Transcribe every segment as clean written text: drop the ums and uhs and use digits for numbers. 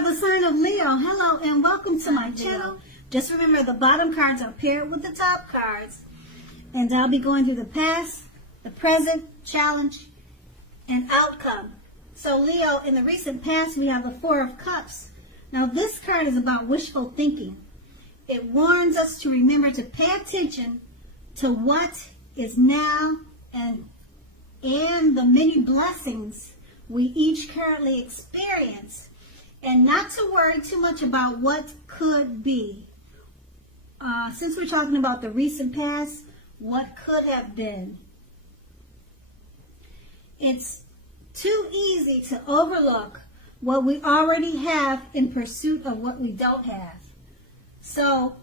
are the sign of Leo. Hello and welcome to my channel. Just remember the bottom cards are paired with the top cards. And I'll be going through the past, the present, challenge, and outcome. So Leo, in the recent past, we have the Four of Cups. Now this card is about wishful thinking. It warns us to remember to pay attention to what is now and the many blessings we each currently experience, and not to worry too much about what could be. Since we're talking about the recent past, what could have been. It's too easy to overlook what we already have in pursuit of what we don't have. So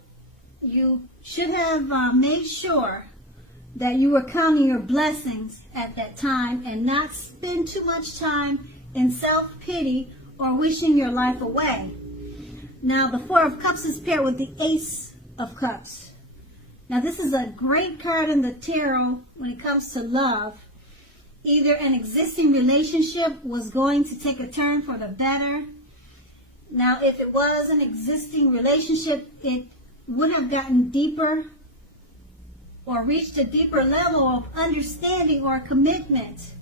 you should have made sure that you were counting your blessings at that time and not spend too much time in self-pity or wishing your life away. Now the Four of Cups is paired with the Ace of Cups. Now this is a great card in the tarot when it comes to love. Either an existing relationship was going to take a turn for the better. Now if it was an existing relationship, it would have gotten deeper or reached a deeper level of understanding or commitment,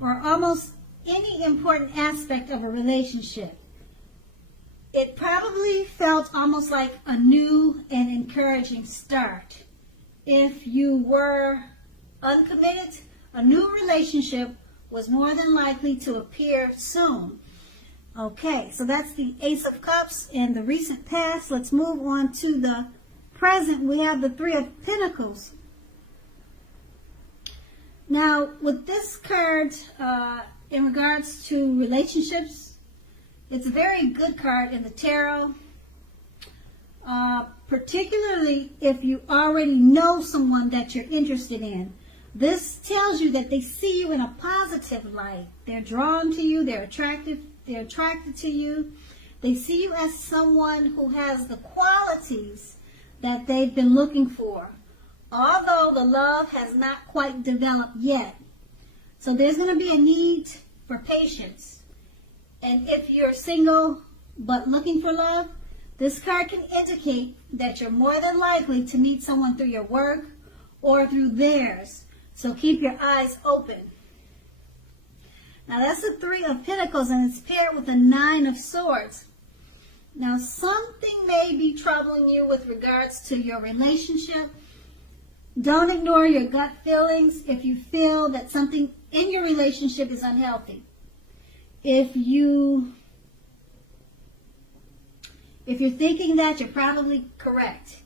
or almost any important aspect of a relationship. It probably felt almost like a new and encouraging start. If you were uncommitted, a new relationship was more than likely to appear soon. Okay, so that's the Ace of Cups in the recent past. Let's move on to the present. We have the Three of Pentacles. Now, with this card, in regards to relationships, it's a very good card in the tarot, particularly if you already know someone that you're interested in. This tells you that they see you in a positive light. They're drawn to you, they're attracted to you. They see you as someone who has the qualities that they've been looking for, although the love has not quite developed yet. So there's going to be a need for patience. And if you're single but looking for love, this card can indicate that you're more than likely to meet someone through your work or through theirs. So keep your eyes open. Now that's the Three of Pentacles, and it's paired with the Nine of Swords. Now something may be troubling you with regards to your relationship. Don't ignore your gut feelings if you feel that something in your relationship is unhealthy. If you're thinking that, you're probably correct.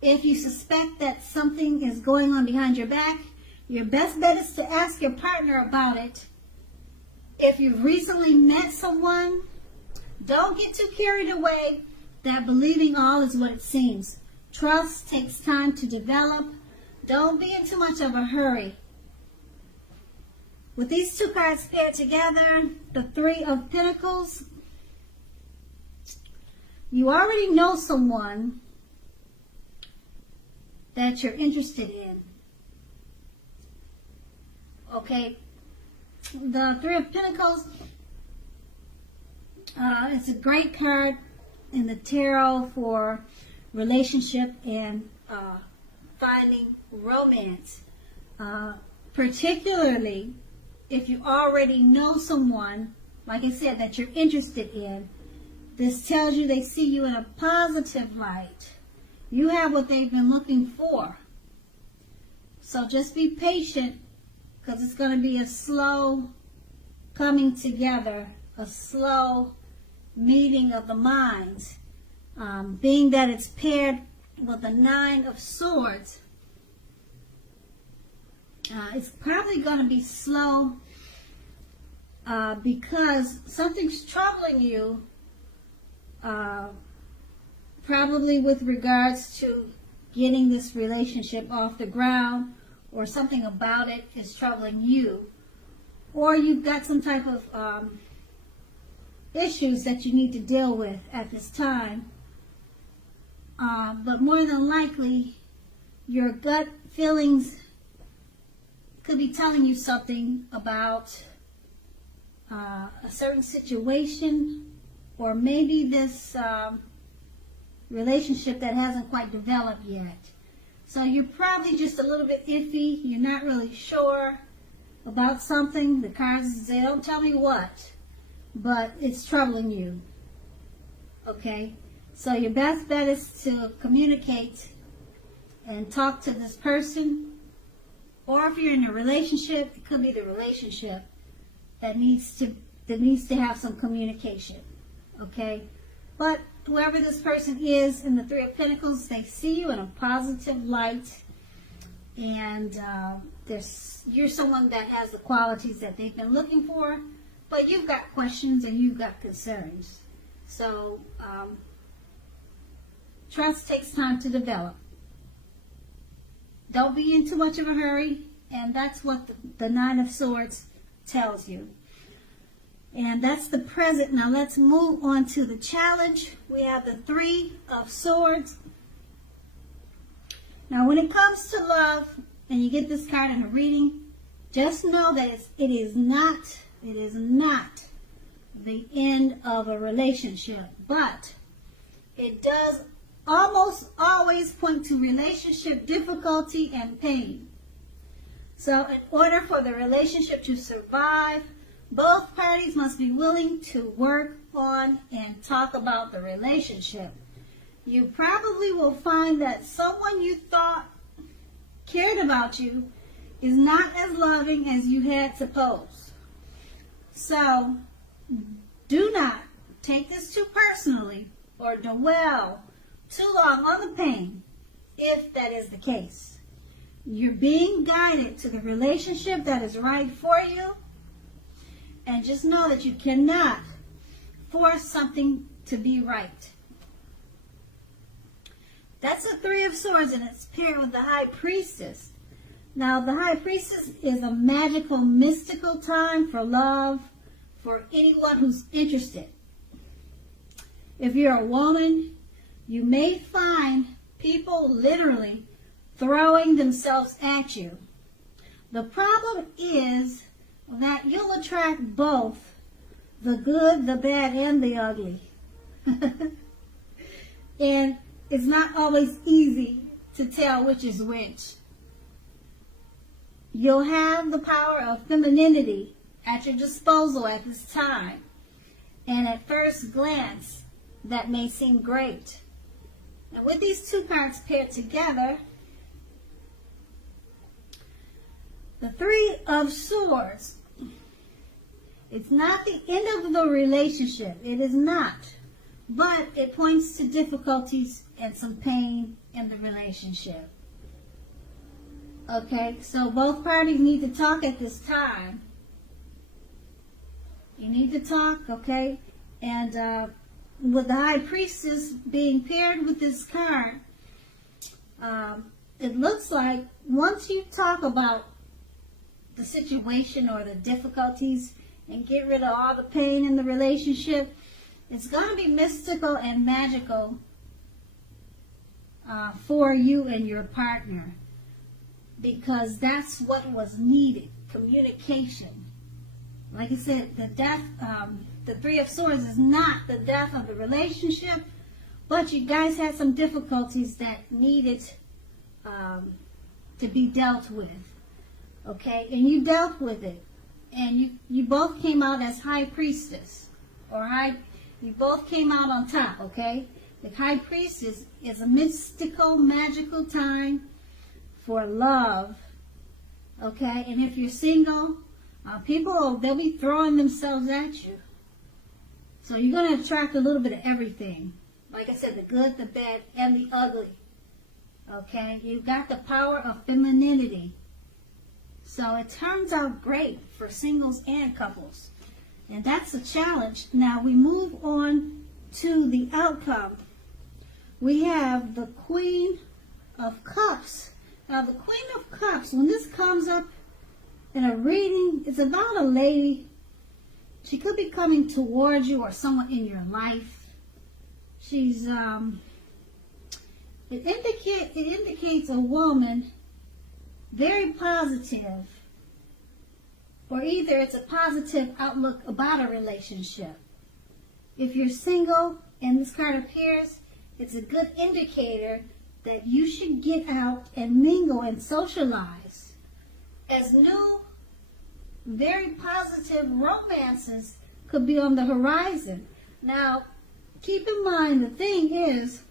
If you suspect that something is going on behind your back, your best bet is to ask your partner about it. If you've recently met someone, don't get too carried away that believing all is what it seems. Trust takes time to develop. Don't be in too much of a hurry. With these two cards paired together, the Three of Pentacles, you already know someone that you're interested in. Okay, the Three of Pentacles, it's a great card in the tarot for relationship and finding romance, particularly if you already know someone, like I said, that you're interested in. This tells you they see you in a positive light. You have what they've been looking for. So just be patient, because it's going to be a slow coming together, a slow meeting of the minds. Being that it's paired with the Nine of Swords, it's probably going to be slow because something's troubling you, probably with regards to getting this relationship off the ground, or something about it is troubling you, or you've got some type of issues that you need to deal with at this time. But more than likely, your gut feelings could be telling you something about a certain situation or maybe this relationship that hasn't quite developed yet. So you're probably just a little bit iffy. You're not really sure about something. The cards, they don't tell me what, but it's troubling you. Okay? So your best bet is to communicate and talk to this person. Or if you're in a relationship, it could be the relationship that needs to have some communication. Okay? But whoever this person is in the Three of Pentacles, they see you in a positive light, and you're someone that has the qualities that they've been looking for, but you've got questions and you've got concerns. So trust takes time to develop. Don't be in too much of a hurry, and that's what the Nine of Swords tells you. And that's the present. Now let's move on to the challenge. We have the Three of Swords. Now when it comes to love, and you get this card in a reading, just know that it is not the end of a relationship, but it does almost always point to relationship difficulty and pain. So in order for the relationship to survive, both parties must be willing to work on and talk about the relationship. You probably will find that someone you thought cared about you is not as loving as you had supposed. So do not take this too personally or dwell too long on the pain if that is the case. You're being guided to the relationship that is right for you. And just know that you cannot force something to be right. That's the Three of Swords, and it's paired with the High Priestess. Now, the High Priestess is a magical, mystical time for love for anyone who's interested. If you're a woman, you may find people literally throwing themselves at you. The problem is that you'll attract both the good, the bad, and the ugly. And it's not always easy to tell which is which. You'll have the power of femininity at your disposal at this time. And at first glance, that may seem great. And with these two cards paired together, the Three of Swords, it's not the end of the relationship. It is not. But it points to difficulties and some pain in the relationship. Okay, so both parties need to talk at this time. You need to talk, okay? And with the High Priestess being paired with this card, it looks like once you talk about the situation or the difficulties and get rid of all the pain in the relationship, it's going to be mystical and magical for you and your partner, because that's what was needed, communication. Like I said, the Three of Swords is not the death of the relationship, but you guys had some difficulties that needed to be dealt with. Okay, and you dealt with it, and you both came out as High Priestess, you both came out on top. Okay, the High Priestess is a mystical, magical time for love. Okay, and if you're single, they'll be throwing themselves at you. So you're going to attract a little bit of everything. Like I said, the good, the bad, and the ugly. Okay, you've got the power of femininity. So it turns out great for singles and couples. And that's a challenge. Now we move on to the outcome. We have the Queen of Cups. Now the Queen of Cups, when this comes up in a reading, it's about a lady. She could be coming towards you or someone in your life. She's, it indicates a woman very positive, or either it's a positive outlook about a relationship. If you're single and this card appears, it's a good indicator that you should get out and mingle and socialize, as new, very positive romances could be on the horizon. Now, keep in mind, the thing is,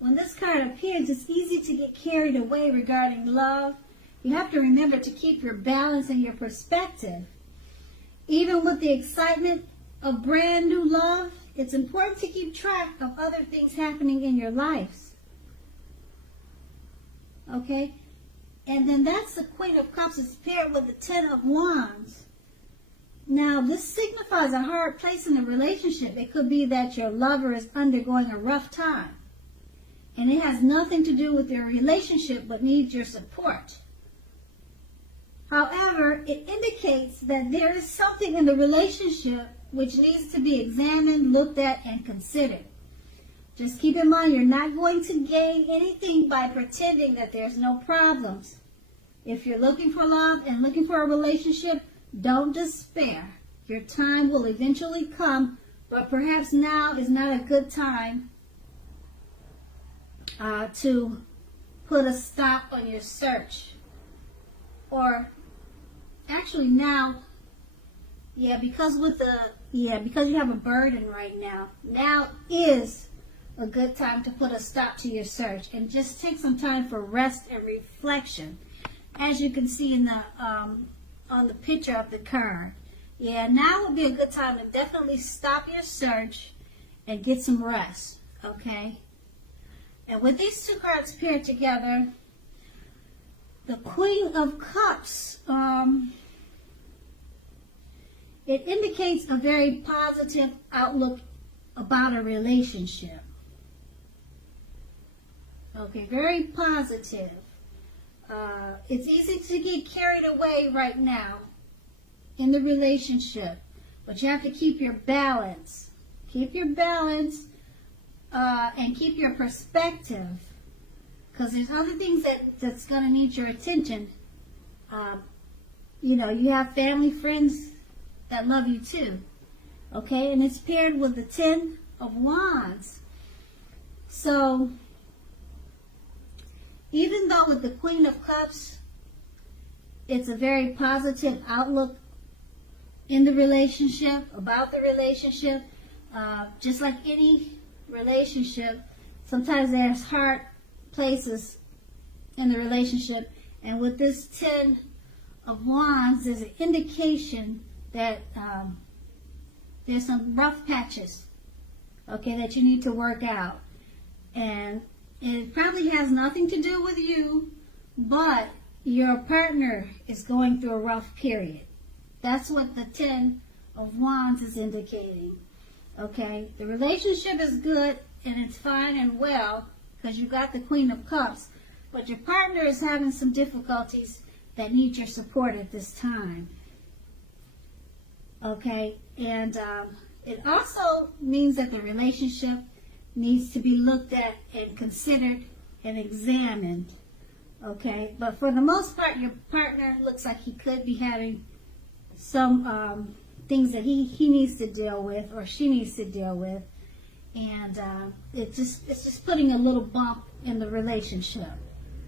when this card appears, it's easy to get carried away regarding love. You have to remember to keep your balance and your perspective. Even with the excitement of brand new love, it's important to keep track of other things happening in your lives. Okay? And then that's the Queen of Cups. It's paired with the Ten of Wands. Now, this signifies a hard place in the relationship. It could be that your lover is undergoing a rough time. And it has nothing to do with your relationship, but needs your support. However, it indicates that there is something in the relationship which needs to be examined, looked at, and considered. Just keep in mind, you're not going to gain anything by pretending that there's no problems. If you're looking for love and looking for a relationship, don't despair. Your time will eventually come, but perhaps now is not a good time to put a stop on your search. Or actually now, because you have a burden right now, now is a good time to put a stop to your search and just take some time for rest and reflection. As you can see in the on the picture of the card. Now would be a good time to definitely stop your search and get some rest, okay? And with these two cards paired together, the Queen of Cups, it indicates a very positive outlook about a relationship. Okay, very positive. It's easy to get carried away right now in the relationship, but you have to keep your balance. Keep your balance and keep your perspective, because there's other things that's going to need your attention. You have family, friends that love you too. Okay, and it's paired with the Ten of Wands. So, even though with the Queen of Cups, it's a very positive outlook in the relationship, about the relationship, just like any relationship, sometimes there's hard places in the relationship. And with this Ten of Wands, there's an indication that there's some rough patches, okay, that you need to work out. And it probably has nothing to do with you, but your partner is going through a rough period. That's what the Ten of Wands is indicating. Okay, the relationship is good and it's fine and well because you got the Queen of Cups, but your partner is having some difficulties that need your support at this time. Okay, and it also means that the relationship needs to be looked at and considered and examined. Okay, but for the most part, your partner looks like he could be having some things that he needs to deal with or she needs to deal with, and it's just putting a little bump in the relationship.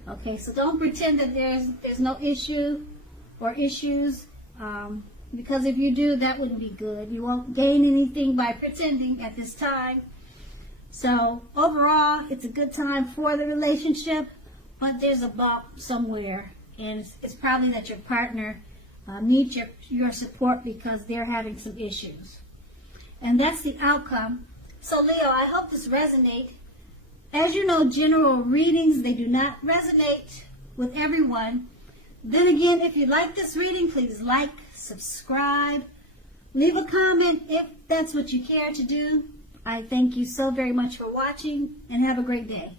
Okay, so don't pretend that there's no issue or issues, because if you do, that wouldn't be good. You won't gain anything by pretending at this time. So overall, it's a good time for the relationship, but there's a bump somewhere, and it's probably that your partner needs your support because they're having some issues. And that's the outcome. So Leo, I hope this resonates. As you know, general readings, they do not resonate with everyone. Then again, if you like this reading, please like, subscribe, leave a comment if that's what you care to do. I thank you so very much for watching, and have a great day.